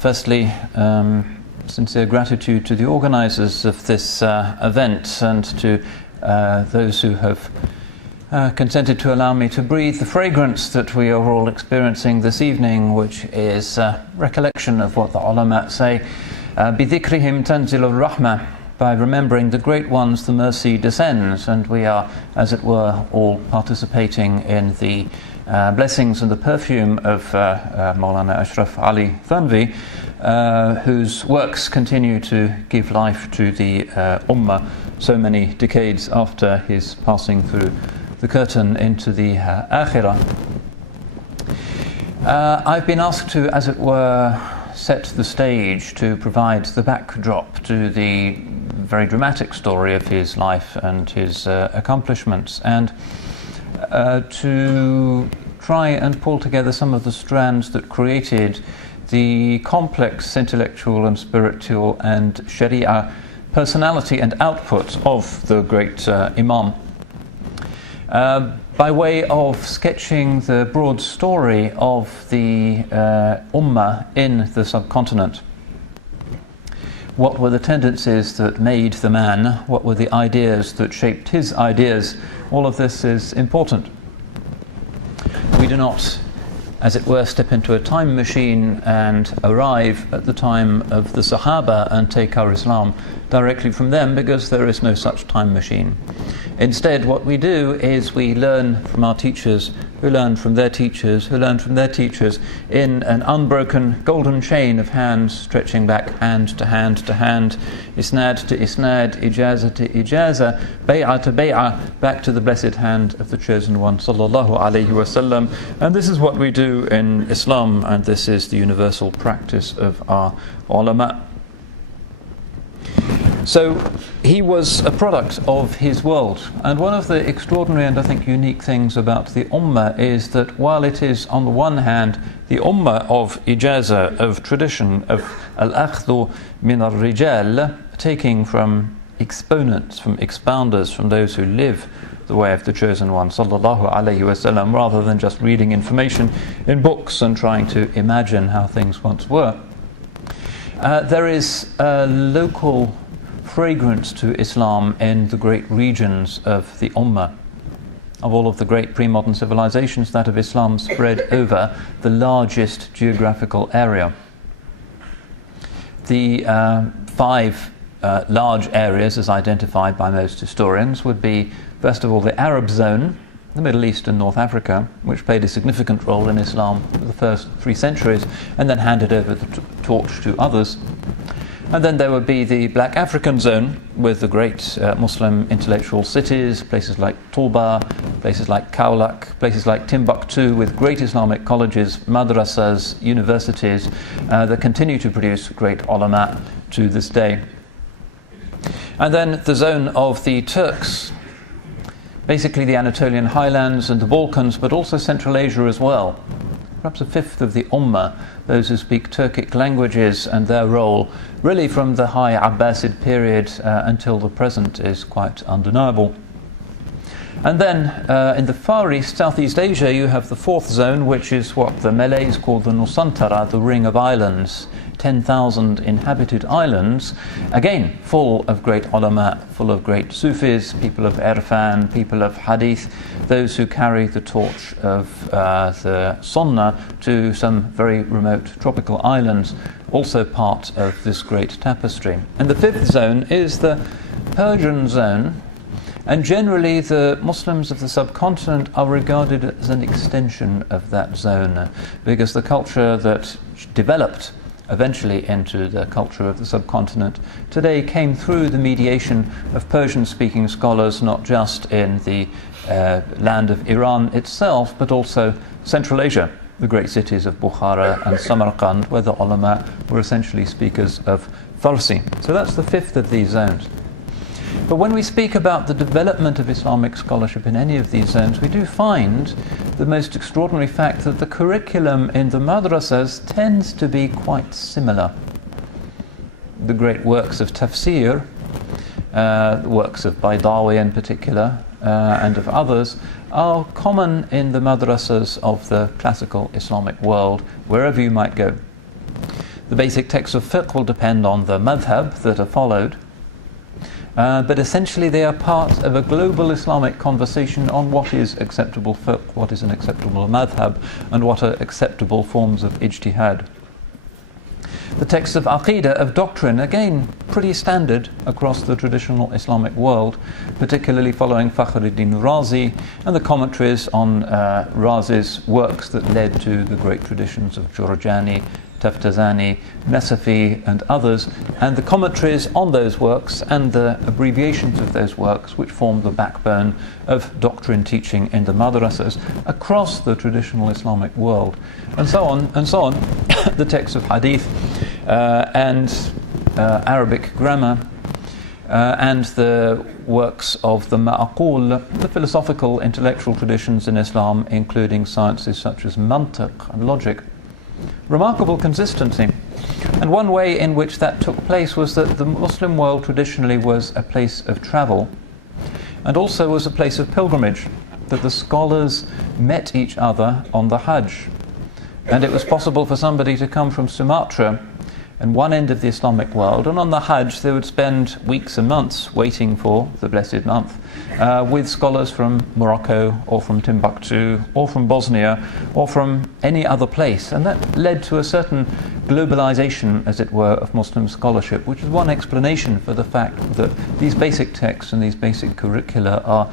Firstly, sincere gratitude to the organisers of this event and to those who have consented to allow me to breathe the fragrance that we are all experiencing this evening, which is recollection of what the ulama say, بِذِكْرِهِمْ تَنْزِلُ الرَّحْمَةِ, by remembering the great ones the mercy descends, and we are, as it were, all participating in the blessings and the perfume of Maulana Ashraf Ali Thanvi, whose works continue to give life to the Ummah so many decades after his passing through the curtain into the Akhirah. I've been asked to, as it were, set the stage, to provide the backdrop to the very dramatic story of his life and his accomplishments, and to try and pull together some of the strands that created the complex intellectual and spiritual and Sharia personality and output of the great Imam. By way of sketching the broad story of the Ummah in the subcontinent. What were the tendencies that made the man? What were the ideas that shaped his ideas? All of this is important. We do not, as it were, step into a time machine and arrive at the time of the Sahaba and take our Islam directly from them, because there is no such time machine. Instead, what we do is we learn from our teachers, who learn from their teachers, who learn from their teachers, in an unbroken golden chain of hands stretching back hand to hand to hand, isnad to isnad, ijazah to ijazah, bay'ah to bay'ah, back to the blessed hand of the chosen one, sallallahu alayhi wasallam. And this is what we do in Islam, and this is the universal practice of our ulama. So he was a product of his world, and one of the extraordinary and I think unique things about the Ummah is that while it is on the one hand the Ummah of ijazah, of tradition, of al-akhdhu min al-rijal, taking from exponents, from expounders, from those who live the way of the chosen one, sallallahu alayhi wasallam, rather than just reading information in books and trying to imagine how things once were. There is a local fragrance to Islam in the great regions of the Ummah. Of all of the great pre-modern civilizations, that of Islam spread over the largest geographical area. The five large areas, as identified by most historians, would be, first of all, the Arab zone, the Middle East and North Africa, which played a significant role in Islam for the first 3 centuries and then handed over the torch to others. And then there would be the Black African zone, with the great Muslim intellectual cities, places like Touba, places like Kaolack, places like Timbuktu, with great Islamic colleges, madrasas, universities that continue to produce great ulama to this day. And then the zone of the Turks, basically the Anatolian highlands and the Balkans, but also Central Asia as well. Perhaps a fifth of the Ummah, those who speak Turkic languages, and their role, really from the high Abbasid period until the present, is quite undeniable. And then in the Far East, Southeast Asia, you have the fourth zone, which is what the Malays call the Nusantara, the Ring of Islands, 10,000 inhabited islands, again full of great ulama, full of great Sufis, people of Irfan, people of Hadith, those who carry the torch of the Sunnah to some very remote tropical islands, also part of this great tapestry. And the fifth zone is the Persian zone, and generally the Muslims of the subcontinent are regarded as an extension of that zone, because the culture that developed eventually into the culture of the subcontinent today came through the mediation of Persian-speaking scholars, not just in the land of Iran itself, but also Central Asia, the great cities of Bukhara and Samarkand, where the ulama were essentially speakers of Farsi. So that's the fifth of these zones. But when we speak about the development of Islamic scholarship in any of these zones, we do find the most extraordinary fact that the curriculum in the madrasas tends to be quite similar. The great works of tafsir, the works of Baydawi in particular, and of others, are common in the madrasas of the classical Islamic world, wherever you might go. The basic texts of fiqh will depend on the madhab that are followed, but essentially they are part of a global Islamic conversation on what is acceptable fiqh, what is an acceptable madhab, and what are acceptable forms of ijtihad. The texts of aqidah, of doctrine, again pretty standard across the traditional Islamic world, particularly following Fakhruddin Razi and the commentaries on Razi's works that led to the great traditions of Jurjani, Taftazani, Nasafi and others, and the commentaries on those works and the abbreviations of those works which form the backbone of doctrine teaching in the madrasas across the traditional Islamic world, and so on and so on. The texts of hadith and Arabic grammar and the works of the ma'aqul, the philosophical intellectual traditions in Islam, including sciences such as mantiq and logic. Remarkable consistency. And one way in which that took place was that the Muslim world traditionally was a place of travel and also was a place of pilgrimage, that the scholars met each other on the Hajj. And it was possible for somebody to come from Sumatra and one end of the Islamic world, and on the Hajj they would spend weeks and months waiting for the blessed month with scholars from Morocco or from Timbuktu or from Bosnia or from any other place, and that led to a certain globalization, as it were, of Muslim scholarship, which is one explanation for the fact that these basic texts and these basic curricula are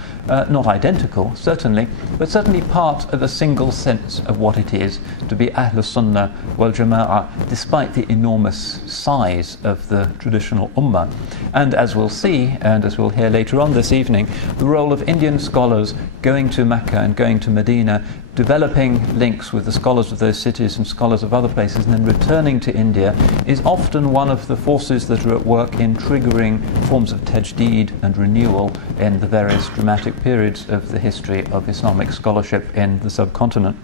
not identical, certainly, but certainly part of a single sense of what it is to be Ahl Sunnah wal Jama'ah, despite the enormous size of the traditional ummah. And as we'll see, and as we'll hear later on this evening, the role of Indian scholars going to Mecca and going to Medina, developing links with the scholars of those cities and scholars of other places, and then returning to India, is often one of the forces that are at work in triggering forms of tajdeed and renewal in the various dramatic periods of the history of Islamic scholarship in the subcontinent.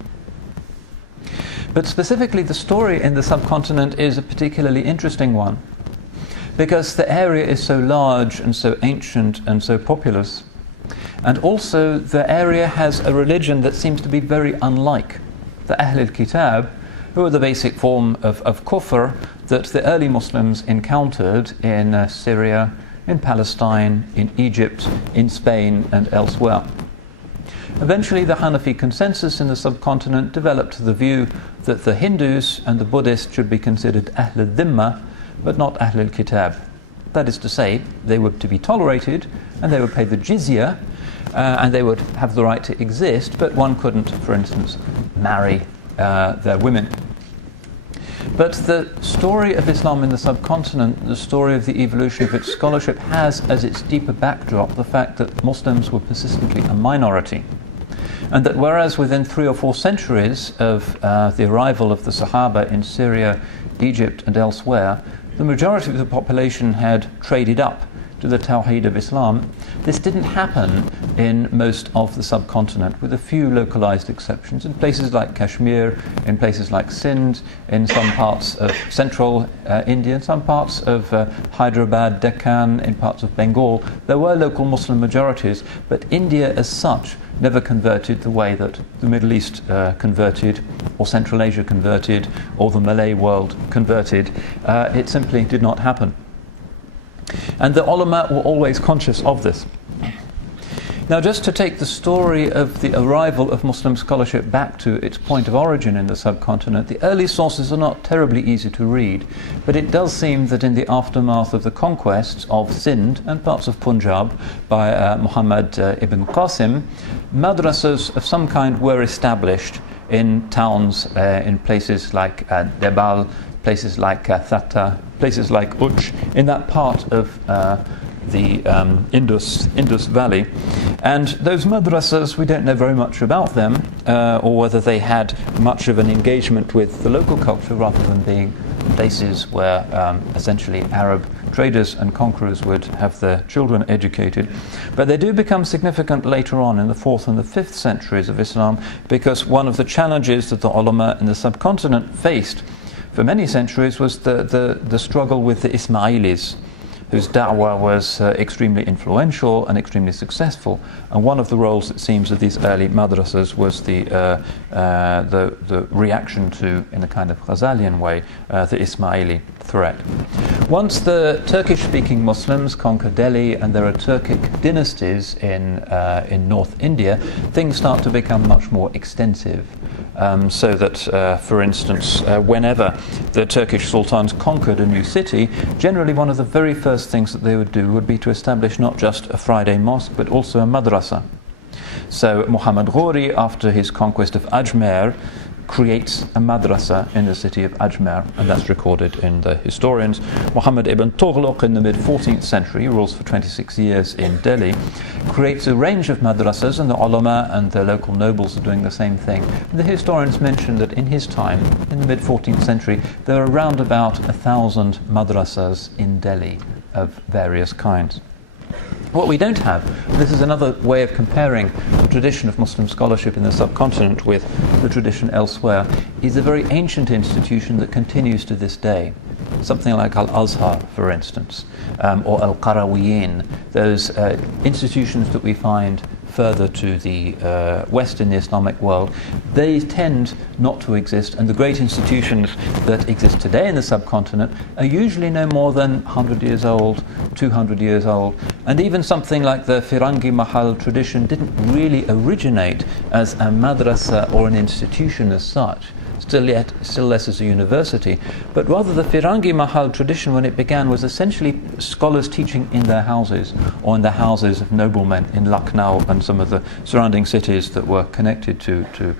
But specifically, the story in the subcontinent is a particularly interesting one, because the area is so large and so ancient and so populous. And also the area has a religion that seems to be very unlike the Ahl al-Kitab, who are the basic form of kufr that the early Muslims encountered in Syria, in Palestine, in Egypt, in Spain and elsewhere. Eventually the Hanafi consensus in the subcontinent developed the view that the Hindus and the Buddhists should be considered Ahl al-Dhimma, but not Ahl al-Kitab. That is to say, they were to be tolerated and they would pay the jizya, and they would have the right to exist, but one couldn't, for instance, marry their women. But the story of Islam in the subcontinent, the story of the evolution of its scholarship, has as its deeper backdrop the fact that Muslims were persistently a minority. And that whereas within 3 or 4 centuries of the arrival of the Sahaba in Syria, Egypt and elsewhere, the majority of the population had traded up to the Tawheed of Islam, this didn't happen in most of the subcontinent, with a few localized exceptions in places like Kashmir, in places like Sindh, in some parts of central India, in some parts of Hyderabad, Deccan, in parts of Bengal. There were local Muslim majorities, but India as such never converted the way that the Middle East converted, or Central Asia converted, or the Malay world converted. It simply did not happen. And the ulama were always conscious of this. Now, just to take the story of the arrival of Muslim scholarship back to its point of origin in the subcontinent, the early sources are not terribly easy to read, but it does seem that in the aftermath of the conquests of Sindh and parts of Punjab by Muhammad ibn Qasim, madrasas of some kind were established in towns, in places like Debal, places like Thatta, places like Uch, in that part of the Indus Valley. And those madrasas, we don't know very much about them, or whether they had much of an engagement with the local culture rather than being places where essentially Arab traders and conquerors would have their children educated. But they do become significant later on in the 4th and the 5th centuries of Islam, because one of the challenges that the ulama in the subcontinent faced for many centuries was the struggle with the Ismailis, whose da'wah was extremely influential and extremely successful. And one of the roles, it seems, of these early madrasas was the reaction to, in a kind of Ghazalian way, the Ismaili threat. Once the Turkish-speaking Muslims conquer Delhi and there are Turkic dynasties in North India, things start to become much more extensive. So that, for instance, whenever the Turkish sultans conquered a new city, generally one of the very first things that they would do would be to establish not just a Friday mosque, but also a madrasa. So Muhammad Ghori, after his conquest of Ajmer, creates a madrasa in the city of Ajmer, and that's recorded in the historians. Muhammad ibn Tughlaq, in the mid-14th century, rules for 26 years in Delhi, creates a range of madrasas, and the ulama and the local nobles are doing the same thing. And the historians mention that in his time, in the mid-14th century, there were around about 1,000 madrasas in Delhi of various kinds. What we don't have, and this is another way of comparing the tradition of Muslim scholarship in the subcontinent with the tradition elsewhere, is a very ancient institution that continues to this day. Something like Al-Azhar, for instance, or Al-Qarawiyyin, those institutions that we find further to the west in the Islamic world, they tend not to exist, and the great institutions that exist today in the subcontinent are usually no more than 100 years old, 200 years old, and even something like the Firangi Mahal tradition didn't really originate as a madrasa or an institution as such, still less as a university, but rather the Firangi Mahal tradition, when it began, was essentially scholars teaching in their houses or in the houses of noblemen in Lucknow and some of the surrounding cities that were connected to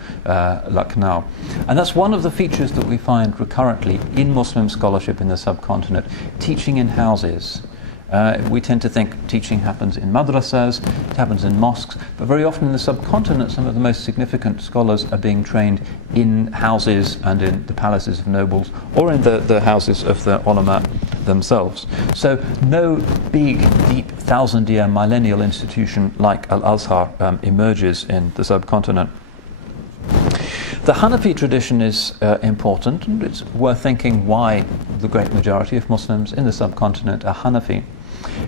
Lucknow. And that's one of the features that we find recurrently in Muslim scholarship in the subcontinent, teaching in houses. We tend to think teaching happens in madrasas, it happens in mosques, but very often in the subcontinent some of the most significant scholars are being trained in houses and in the palaces of nobles, or in the houses of the ulama themselves. So no big, deep, thousand-year, millennial institution like Al-Azhar emerges in the subcontinent. The Hanafi tradition is important, and it's worth thinking why the great majority of Muslims in the subcontinent are Hanafi.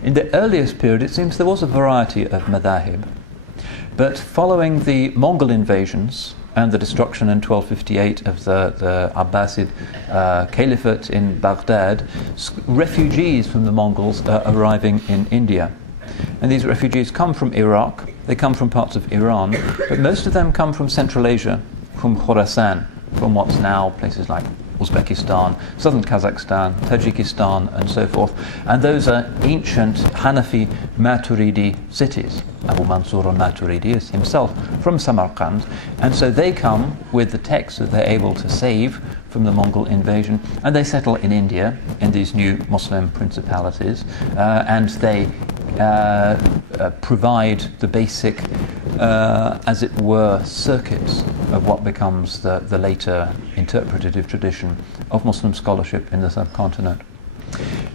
In the earliest period, it seems there was a variety of madhahib, but following the Mongol invasions and the destruction in 1258 of the Abbasid Caliphate in Baghdad, refugees from the Mongols are arriving in India. And these refugees come from Iraq, they come from parts of Iran, but most of them come from Central Asia, from Khorasan, from what's now places like Uzbekistan, southern Kazakhstan, Tajikistan, and so forth. And those are ancient Hanafi Maturidi cities. Abu Mansur al-Maturidi is himself from Samarkand, and so they come with the texts that they're able to save from the Mongol invasion, and they settle in India, in these new Muslim principalities, and they provide the basic, as it were, circuits of what becomes the later interpretative tradition of Muslim scholarship in the subcontinent.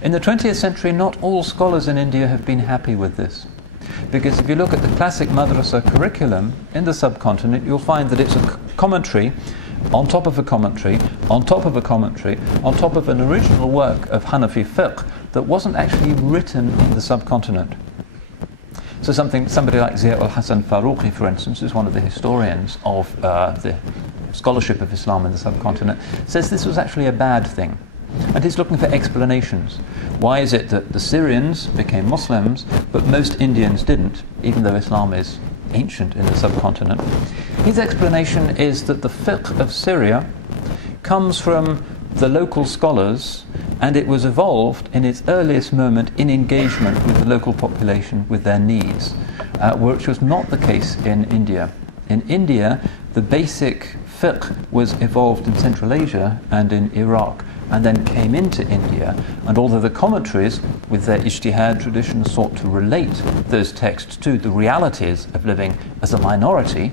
In the 20th century, not all scholars in India have been happy with this, because if you look at the classic madrasa curriculum in the subcontinent, you'll find that it's a commentary on top of a commentary, on top of a commentary, on top of an original work of Hanafi fiqh that wasn't actually written in the subcontinent. So somebody like Zia al-Hasan Faruqi, for instance, who's one of the historians of the scholarship of Islam in the subcontinent, says this was actually a bad thing. And he's looking for explanations. Why is it that the Syrians became Muslims, but most Indians didn't, even though Islam is ancient in the subcontinent? His explanation is that the fiqh of Syria comes from the local scholars, and it was evolved in its earliest moment in engagement with the local population, with their needs, which was not the case in India. In India, the basic fiqh was evolved in Central Asia and in Iraq, and then came into India, and although the commentaries with their ijtihad tradition sought to relate those texts to the realities of living as a minority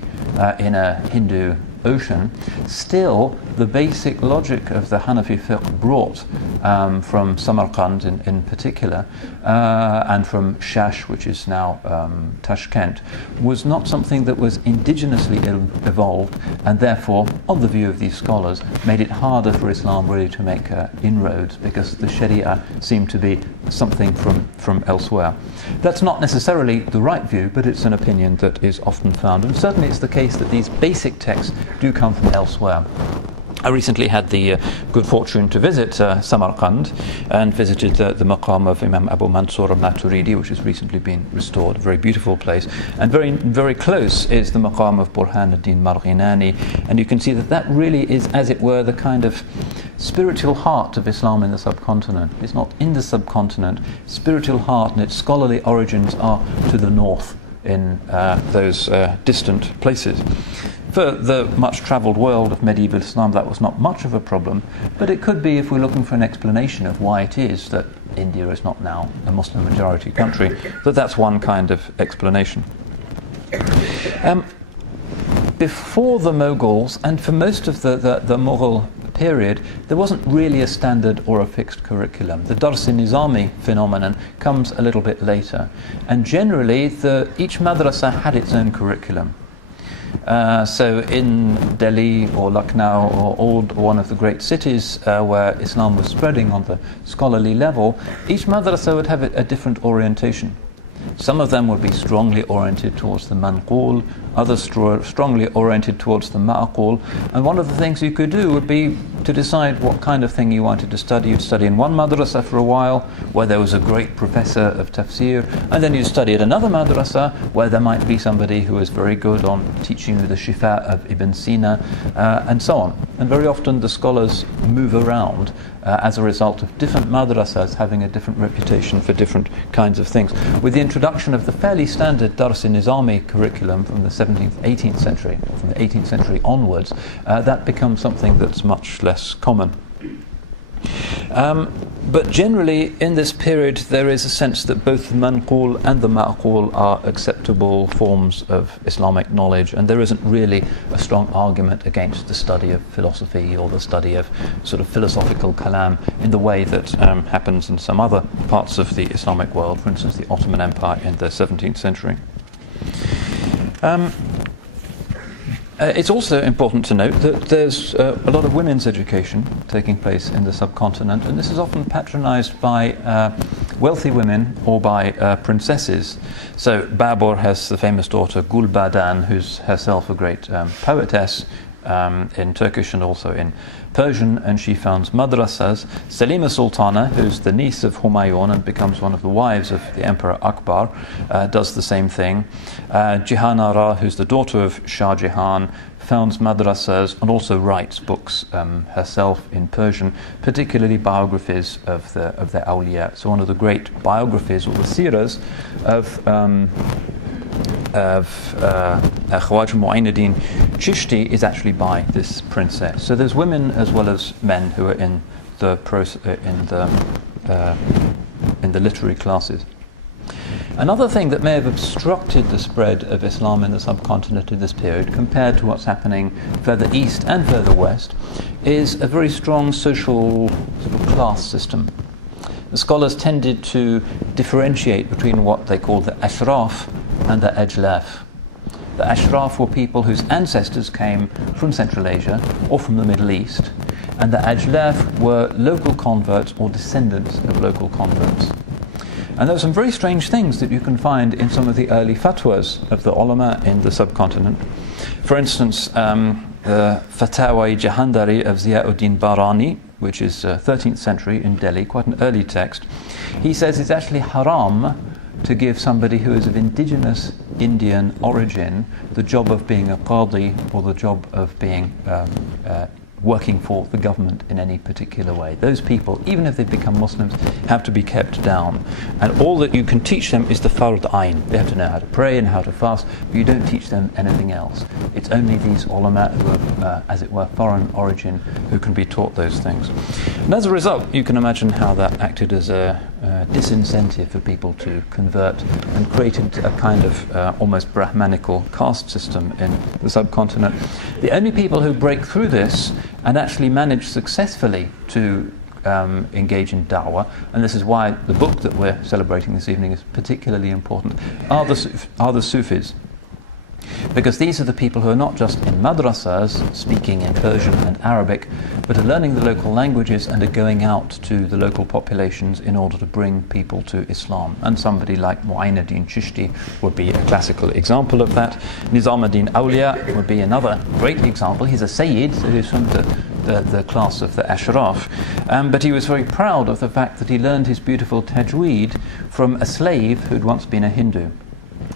in a Hindu ocean, still the basic logic of the Hanafi fiqh brought from Samarkand in particular, and from Shash, which is now Tashkent, was not something that was indigenously evolved, and therefore, on the view of these scholars, made it harder for Islam really to make make inroads because the Sharia seemed to be something from elsewhere. That's not necessarily the right view, but it's an opinion that is often found, and certainly it's the case that these basic texts do come from elsewhere. I recently had the good fortune to visit Samarkand and visited the maqam of Imam Abu Mansur al-Maturidi, which has recently been restored, a very beautiful place. And very, very close is the maqam of Burhan ad-Din Marghinani, and you can see that that really is, as it were, the kind of spiritual heart of Islam in the subcontinent. It's not in the subcontinent. Spiritual heart and its scholarly origins are to the north in those distant places. For the much-travelled world of medieval Islam, that was not much of a problem, but it could be if we're looking for an explanation of why it is that India is not now a Muslim-majority country, that's one kind of explanation. Before the Mughals, and for most of the Mughal period, there wasn't really a standard or a fixed curriculum. The Dars-i-Nizami phenomenon comes a little bit later, and generally each madrasa had its own curriculum. So in Delhi or Lucknow or Oud, one of the great cities where Islam was spreading on the scholarly level, each madrasa would have a different orientation. Some of them would be strongly oriented towards the manqul, others strongly oriented towards the ma'qul, and one of the things you could do would be to decide what kind of thing you wanted to study. You'd study in one madrasa for a while where there was a great professor of tafsir, and then you'd study at another madrasa where there might be somebody who was very good on teaching you the shifa of Ibn Sina, and so on. And very often the scholars move around as a result of different madrasas having a different reputation for different kinds of things. With the introduction of the fairly standard Dars-i-Nizami curriculum from the 17th, 18th century, or from the 18th century onwards, that becomes something that's much less common. But generally, in this period, there is a sense that both the manqul and the ma'qul are acceptable forms of Islamic knowledge, and there isn't really a strong argument against the study of philosophy or the study of sort of philosophical kalam in the way that happens in some other parts of the Islamic world, for instance, the Ottoman Empire in the 17th century. It's also important to note that there's a lot of women's education taking place in the subcontinent, and this is often patronized by wealthy women or by princesses. So Babur has the famous daughter Gulbadan, who's herself a great poetess in Turkish and also in Persian, and she founds madrasas. Salima Sultana, who's the niece of Humayun and becomes one of the wives of the Emperor Akbar, does the same thing. Jihanara, who's the daughter of Shah Jahan, founds madrasas and also writes books herself in Persian, particularly biographies of the awliya. So one of the great biographies, or the siras, of Khwaja Mu'ainuddin Chishti is actually by this princess. So there's women as well as men who are in the literary classes. Another thing that may have obstructed the spread of Islam in the subcontinent in this period, compared to what's happening further east and further west, is a very strong social sort of class system. The scholars tended to differentiate between what they call the ashraf and the ajlaf. The ashraf were people whose ancestors came from Central Asia or from the Middle East, and the ajlaf were local converts or descendants of local converts. And there are some very strange things that you can find in some of the early fatwas of the ulama in the subcontinent. For instance, the Fatawa-i Jahandari of Ziauddin Barani, which is 13th century in Delhi, quite an early text. He says it's actually haram to give somebody who is of indigenous Indian origin the job of being a qadi or the job of being working for the government in any particular way. Those people, even if they've become Muslims, have to be kept down. And all that you can teach them is the fard ayn. They have to know how to pray and how to fast, but you don't teach them anything else. It's only these ulama who are, as it were, foreign origin who can be taught those things. And as a result, you can imagine how that acted as a disincentive for people to convert and created a kind of almost Brahmanical caste system in the subcontinent. The only people who break through this and actually manage successfully to engage in da'wah, and this is why the book that we're celebrating this evening is particularly important, are the Sufis. Because these are the people who are not just in madrasas, speaking in Persian and Arabic, but are learning the local languages and are going out to the local populations in order to bring people to Islam. And somebody like Mu'aynuddin Chishti would be a classical example of that. Nizamuddin Awliya would be another great example. He's a Sayyid, so he's from the class of the Ashraf. But he was very proud of the fact that he learned his beautiful tajweed from a slave who'd once been a Hindu.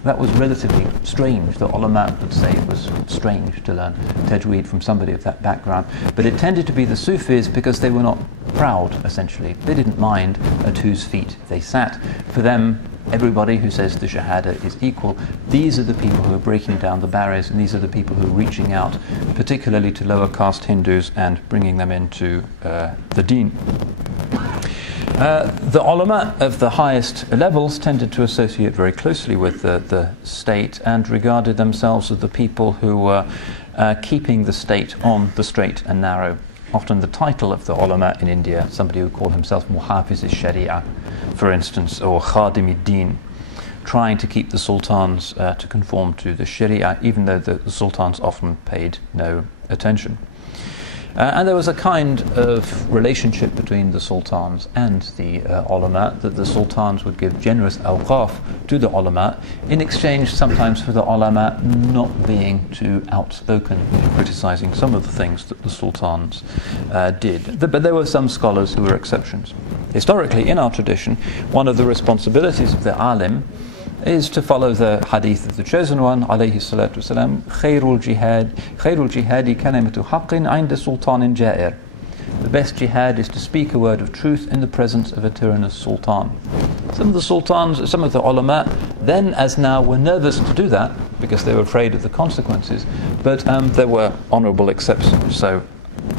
That was relatively strange. The ulama would say it was strange to learn tajweed from somebody of that background. But it tended to be the Sufis because they were not proud, essentially. They didn't mind at whose feet they sat. For them, everybody who says the Shahada is equal, these are the people who are breaking down the barriers, and these are the people who are reaching out, particularly to lower caste Hindus and bringing them into the deen. The ulama of the highest levels tended to associate very closely with the state and regarded themselves as the people who were keeping the state on the straight and narrow. Often the title of the ulama in India, somebody who called himself Muhafiz al-Sharia, for instance, or Khadim al-Din, trying to keep the sultans to conform to the Sharia, even though the sultans often paid no attention. And there was a kind of relationship between the sultans and the ulama, that the sultans would give generous awqaf to the ulama in exchange sometimes for the ulama not being too outspoken in criticizing some of the things that the sultans did. But there were some scholars who were exceptions. Historically, in our tradition, one of the responsibilities of the alim is to follow the hadith of the chosen one, alayhi salatu wasalam, khairul jihadi kalimatu haqqin 'inda sultanin ja'ir. The best jihad is to speak a word of truth in the presence of a tyrannous sultan. Some of the sultans, some of the ulama, then as now, were nervous to do that because they were afraid of the consequences, but there were honourable exceptions. So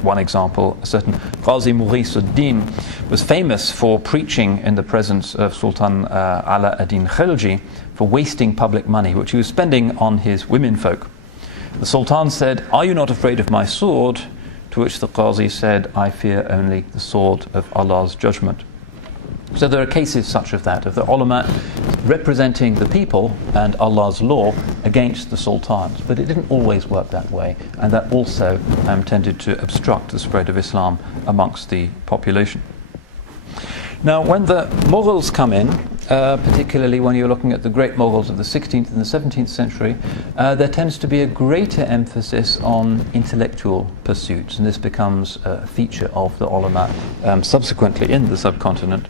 one example, a certain Qazi Mughis ad-Din was famous for preaching in the presence of Sultan Ala ad-Din Khilji for wasting public money, which he was spending on his womenfolk. The Sultan said, "Are you not afraid of my sword?" To which the Qazi said, "I fear only the sword of Allah's judgment." So there are cases such of that, of the ulama representing the people and Allah's law against the sultans. But it didn't always work that way, and that also tended to obstruct the spread of Islam amongst the population. Now, when the Mughals come in, particularly when you're looking at the great Mughals of the 16th and the 17th century, there tends to be a greater emphasis on intellectual pursuits, and this becomes a feature of the ulama subsequently in the subcontinent.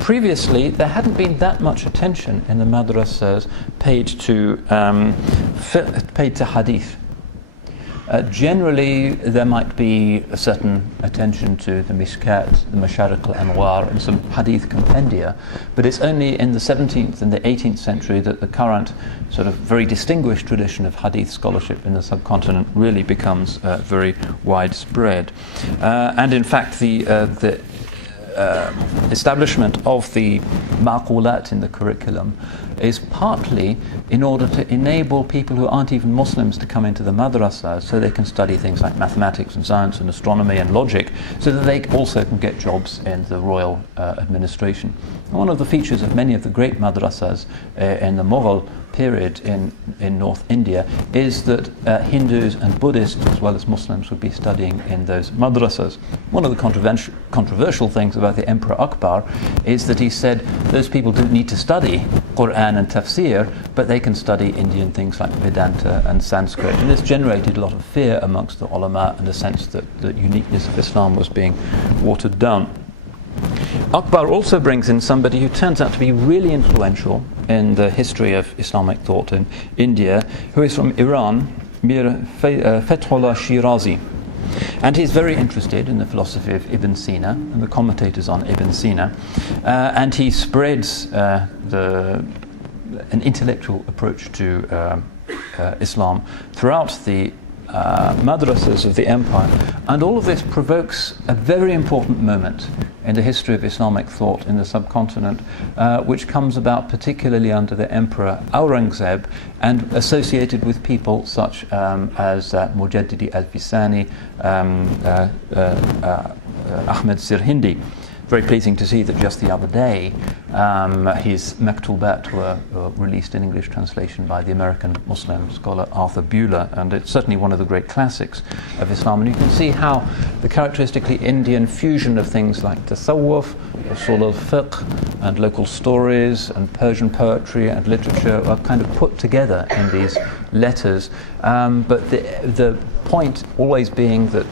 Previously, there hadn't been that much attention in the madrasas paid to hadith. Generally, there might be a certain attention to the Mishkat, the Masharik al-Anwar, and some hadith compendia, but it's only in the 17th and the 18th century that the current sort of very distinguished tradition of hadith scholarship in the subcontinent really becomes very widespread. And in fact, the establishment of the maqulat in the curriculum is partly in order to enable people who aren't even Muslims to come into the madrasa so they can study things like mathematics and science and astronomy and logic, so that they also can get jobs in the royal administration. And one of the features of many of the great madrasas in the Mughal period in North India is that Hindus and Buddhists as well as Muslims would be studying in those madrasas. One of the controversial things about the Emperor Akbar is that he said those people didn't need to study Quran and Tafsir, but they can study Indian things like Vedanta and Sanskrit, and this generated a lot of fear amongst the ulama and a sense that the uniqueness of Islam was being watered down. Akbar also brings in somebody who turns out to be really influential in the history of Islamic thought in India, who is from Iran, Mir Fethullah Shirazi. And he's very interested in the philosophy of Ibn Sina and the commentators on Ibn Sina, and he spreads an intellectual approach to Islam throughout the madrasas of the empire, and all of this provokes a very important moment in the history of Islamic thought in the subcontinent, which comes about particularly under the Emperor Aurangzeb and associated with people such as Mujaddidi al-Fisani, Ahmed Sirhindi. very pleasing to see that just the other day his Maktubat were released in English translation by the American Muslim scholar Arthur Buehler, and it's certainly one of the great classics of Islam. And you can see how the characteristically Indian fusion of things like tasawwuf, usul al-fiqh, and local stories, and Persian poetry and literature are kind of put together in these letters. But the point always being that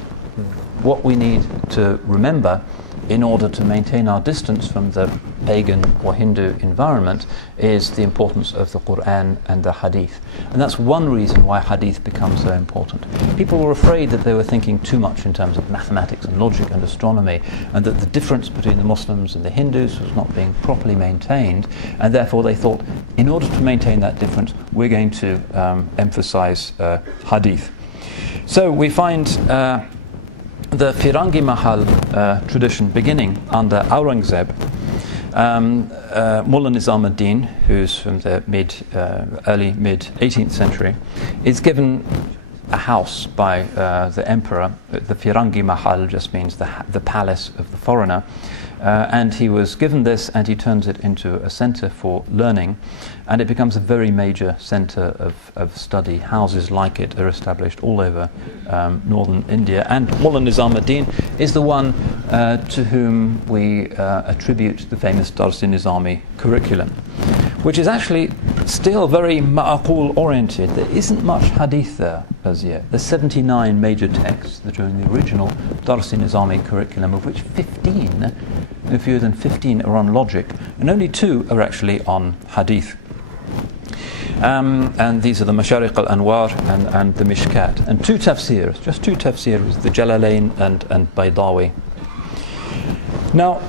what we need to remember in order to maintain our distance from the pagan or Hindu environment is the importance of the Quran and the Hadith. And that's one reason why Hadith becomes so important. People were afraid that they were thinking too much in terms of mathematics and logic and astronomy, and that the difference between the Muslims and the Hindus was not being properly maintained, and therefore they thought, in order to maintain that difference, we're going to emphasize Hadith. So we find the Firangi Mahal tradition beginning under Aurangzeb. Mullah Nizam ad-Din, who's from the early mid 18th century, is given a house by the emperor. The Firangi Mahal just means the palace of the foreigner. And he was given this, and he turns it into a center for learning, and it becomes a very major center of study. Houses like it are established all over northern India, and Mullah Nizam ad-Din is the one to whom we attribute the famous Dars-i-Nizami curriculum, which is actually still very ma'aqul oriented. There isn't much hadith there as yet. There's 79 major texts that are in the original Dars-i-Nizami curriculum, of which 15, no fewer than 15, are on logic, and only 2 are actually on hadith. And these are the Mashariq al-Anwar and the Mishkat. And 2 tafsirs, just 2 tafsirs, the Jalalain and Baydawi. Now,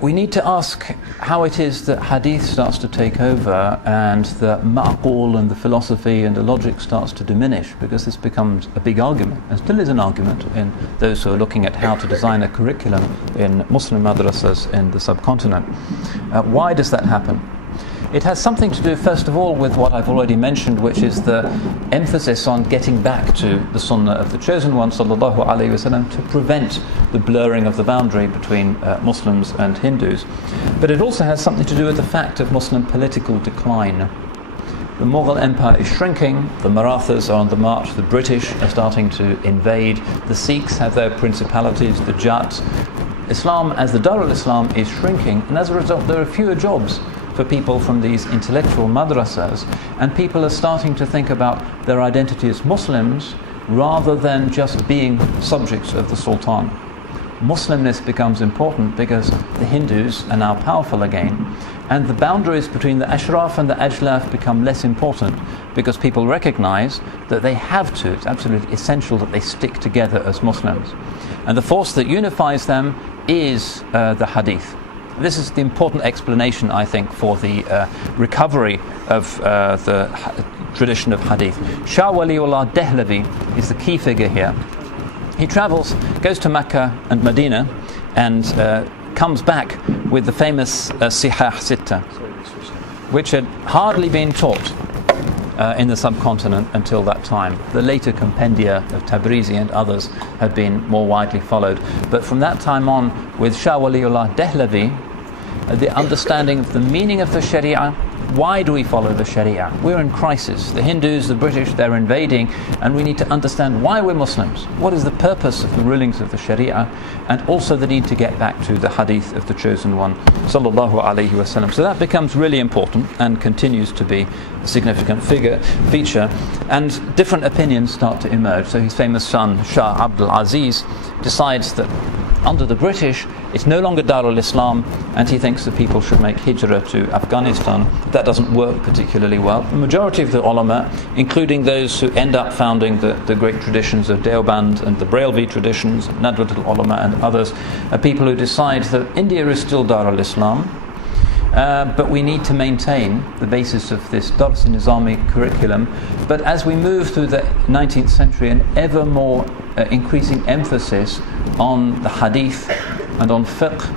we need to ask how it is that hadith starts to take over and the ma'qul and the philosophy and the logic starts to diminish, because this becomes a big argument, and still is an argument in those who are looking at how to design a curriculum in Muslim madrasas in the subcontinent. Why does that happen? It has something to do, first of all, with what I've already mentioned, which is the emphasis on getting back to the Sunnah of the Chosen One, sallallahu alaihi wasallam, to prevent the blurring of the boundary between Muslims and Hindus. But it also has something to do with the fact of Muslim political decline. The Mughal Empire is shrinking, the Marathas are on the march, the British are starting to invade, the Sikhs have their principalities, the Jats. Islam, as the Dar al-Islam, is shrinking, and as a result there are fewer jobs for people from these intellectual madrasas, and people are starting to think about their identity as Muslims rather than just being subjects of the Sultan. Muslimness becomes important because the Hindus are now powerful again, and the boundaries between the Ashraf and the Ajlaf become less important because people recognize that they have to, it's absolutely essential that they stick together as Muslims. And the force that unifies them is the Hadith. This is the important explanation, I think, for the recovery of the tradition of Hadith. Shah Waliullah Dehlavi is the key figure here. He travels, goes to Mecca and Medina, and comes back with the famous Sihah Sitta, which had hardly been taught in the subcontinent until that time. The later compendia of Tabrizi and others had been more widely followed. But from that time on, with Shah Waliullah Dehlavi, the understanding of the meaning of the Sharia. Why do we follow the Sharia? We're in crisis. The Hindus, the British, they're invading, and we need to understand why we're Muslims. What is the purpose of the rulings of the Sharia? And also the need to get back to the hadith of the Chosen One, sallallahu alaihi wasallam. So that becomes really important and continues to be a significant feature. And different opinions start to emerge. So his famous son, Shah Abdal Aziz, decides that under the British, it's no longer Darul Islam, and he thinks that people should make hijrah to Afghanistan. That doesn't work particularly well. The majority of the ulama, including those who end up founding the great traditions of Deoband and the Brailvi traditions, Nadwat al-Ulama and others, are people who decide that India is still Darul Islam, but we need to maintain the basis of this Dars-i-Nizami curriculum. But as we move through the 19th century, an ever more increasing emphasis on the hadith and on fiqh,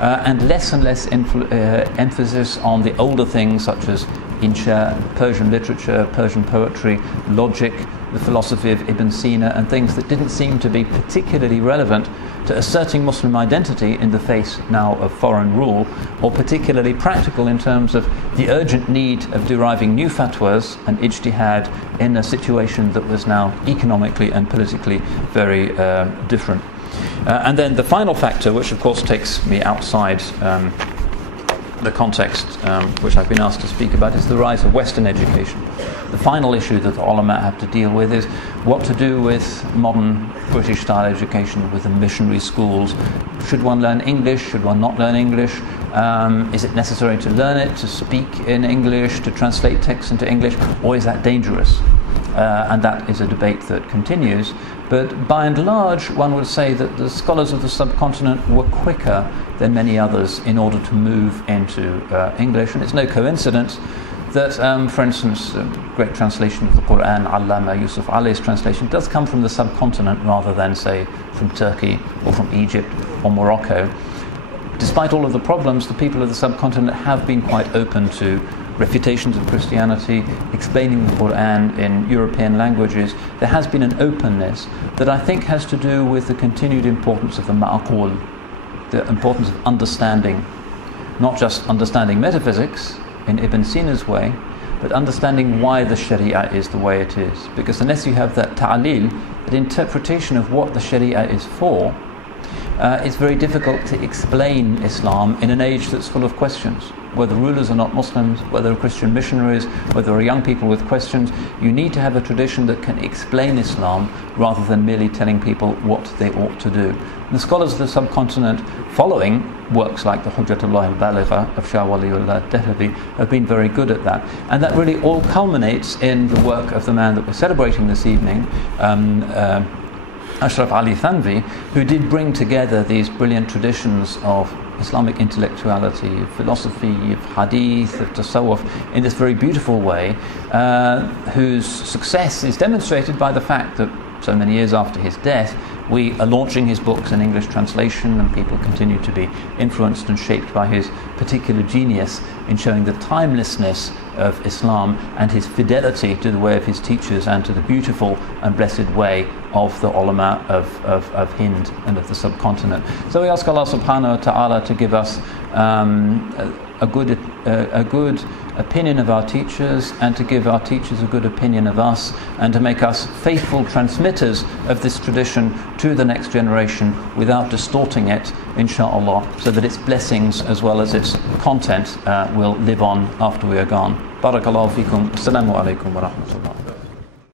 and less emphasis on the older things such as insha, Persian literature, Persian poetry, logic, the philosophy of Ibn Sina, and things that didn't seem to be particularly relevant to asserting Muslim identity in the face now of foreign rule, or particularly practical in terms of the urgent need of deriving new fatwas and ijtihad in a situation that was now economically and politically very different. And then the final factor, which of course takes me outside the context which I've been asked to speak about, is the rise of Western education. The final issue that the ulama have to deal with is what to do with modern British-style education, with the missionary schools. Should one learn English? Should one not learn English? Is it necessary to learn it, to speak in English, to translate texts into English, or is that dangerous? And that is a debate that continues. But by and large, one would say that the scholars of the subcontinent were quicker than many others in order to move into English. And it's no coincidence that, for instance, a great translation of the Quran, Allama Yusuf Ali's translation, does come from the subcontinent rather than, say, from Turkey or from Egypt or Morocco. Despite all of the problems, the people of the subcontinent have been quite open to refutations of Christianity, explaining the Quran in European languages. There has been an openness that I think has to do with the continued importance of the ma'qul, the importance of understanding, not just understanding metaphysics in Ibn Sina's way, but understanding why the Sharia is the way it is. Because unless you have that ta'lil, that interpretation of what the Sharia is for, it's very difficult to explain Islam in an age that's full of questions. Whether rulers are not Muslims, whether Christian missionaries, whether are young people with questions, you need to have a tradition that can explain Islam rather than merely telling people what they ought to do. And the scholars of the subcontinent, following works like the Hujjatullah al-Baligha of Shah Waliullah Dehlavi, have been very good at that. And that really all culminates in the work of the man that we're celebrating this evening, Ashraf Ali Thanvi, who did bring together these brilliant traditions of Islamic intellectuality, of philosophy, of hadith, of tasawwuf in this very beautiful way, whose success is demonstrated by the fact that so many years after his death, we are launching his books in English translation, and people continue to be influenced and shaped by his particular genius in showing the timelessness of Islam and his fidelity to the way of his teachers and to the beautiful and blessed way of the ulama of Hind and of the subcontinent. So we ask Allah subhanahu wa ta'ala to give us a good opinion of our teachers, and to give our teachers a good opinion of us, and to make us faithful transmitters of this tradition to the next generation without distorting it, inshallah, so that its blessings as well as its content will live on after we are gone. Barakallahu feekum. Assalamu alaikum wa rahmatullah.